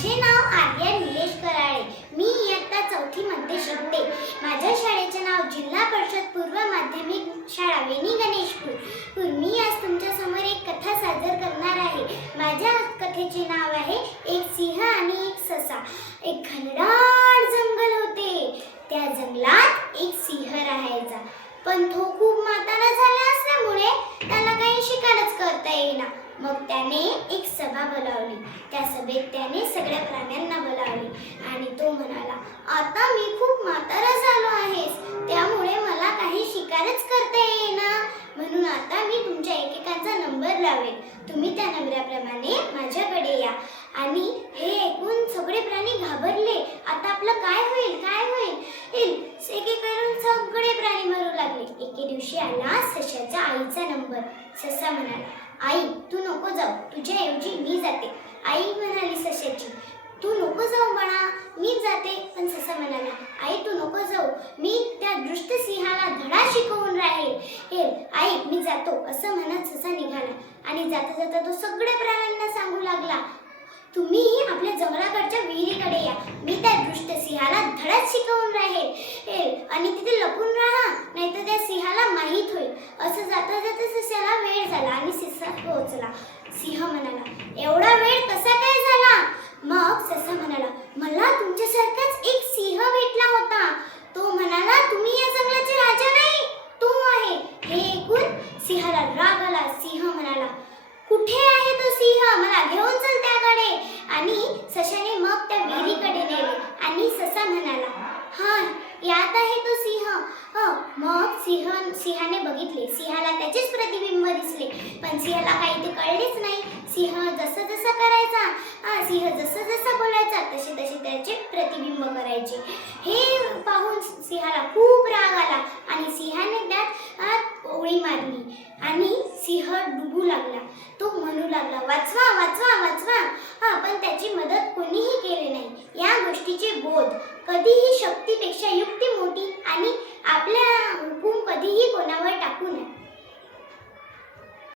माझे नाव आर्या निलेश कराळे. मी इयत्ता 4थी मध्ये शिकते. माझ्या शाळेचे नाव जिल्हा परिषद पूर्व माध्यमिक शाळा वेणी गणेशपूर. मी आज तुमच्या समोर एक कथा सादर करणार आहे. माझ्या कथेचे नाव आहे एक सिंह आणि एक ससा. एक घनदाट जंगल होते. त्या जंगलात एक सिंह राहायचा, पण तो खूप म्हातारा झाला असल्यामुळे त्याला काही शिकारच करता येईना. मग त्याने एक सभा बोलावली. त्या सभेत त्याने सगळ्या प्राण्यांना बोलावले आणि तो म्हणाला, आता मी खूप म्हातारा झालो आहे, त्यामुळे मला काही शिकारच करता येईना, म्हणून आता मी तुमच्या एकेकाचा नंबर लावेल. तुम्ही त्या नंबराप्रमाणे माझ्याकडे या. आणि हे ऐकून सगळे प्राणी घाबरले. आता आपलं काय होईल, काय होईल? एकेकारून सगळे प्राणी मरू लागले. एके दिवशी आला सशाच्या आईचा नंबर. ससा म्हणाला, आई तू नको जाऊ, तुझ्याऐवजी मी जाते. आई म्हणाली सशाची, तू नको जाऊ बाळा, मी जाते. पण ससा म्हणाला, आई तू नको जाऊ, मी त्या दुष्ट सिंहाला धडा शिकवून राहील. आई मी जातो, असं म्हणत ससा निघाला. आणि जाता जाता तो सगळ्या प्राण्यांना सांगू लागला, तुम्ही आपल्या जंगलाकडच्या विहिरीकडे या. मी त्या दुष्ट सिंहाला धडाच शिकवून राहील आणि तिथे लपून राहा, नाहीतर त्या सिंहाला माहीत होईल. असं जाता जाता सशाला वेळ झाला आणि ससा पोहोचला. सिंह म्हणाला, एवढा वेळ कसा काय झाला? मग ससा म्हणाला, मला तुमच्यासारखाच एक सिंह भेटला होता. तो म्हणाला, तुम्ही या जंगलाचे राजा नाही, तो आहे. हे ऐकून सिंहाला राग आला. सिंह म्हणाला, कुठे आहे तो सिंह? मला घेऊन चल त्याकडे. आणि सशाने मग त्या विहिरीकडे नेले आणि ससा म्हणाला, हा यात आहे तो सिंह. मग सिंहाने बघितले. सिंहाला त्याचेच प्रतिबिंब दिसले, पण सिंहाला काही ते कळलेच नाही. सिंह जसं जसं करायचा, सिंह जसं जसं बोलायचा, तसे तसे त्याचे प्रतिबिंब करायचे. हे पाहून सिंहाला खूप राग आला आणि सिंहाने त्यात उडी मारली आणि सिंह डुबू लागला. तो म्हणू लागला, वाचवा वाचवा वाचवा. पण त्याची मदत कोणीही केली नाही. या गोष्टीचे बोध, कधीही शक्तीपेक्षा युक्ती मोठी आणि आपला हुकूम कधीही कोणावर टाकू नये.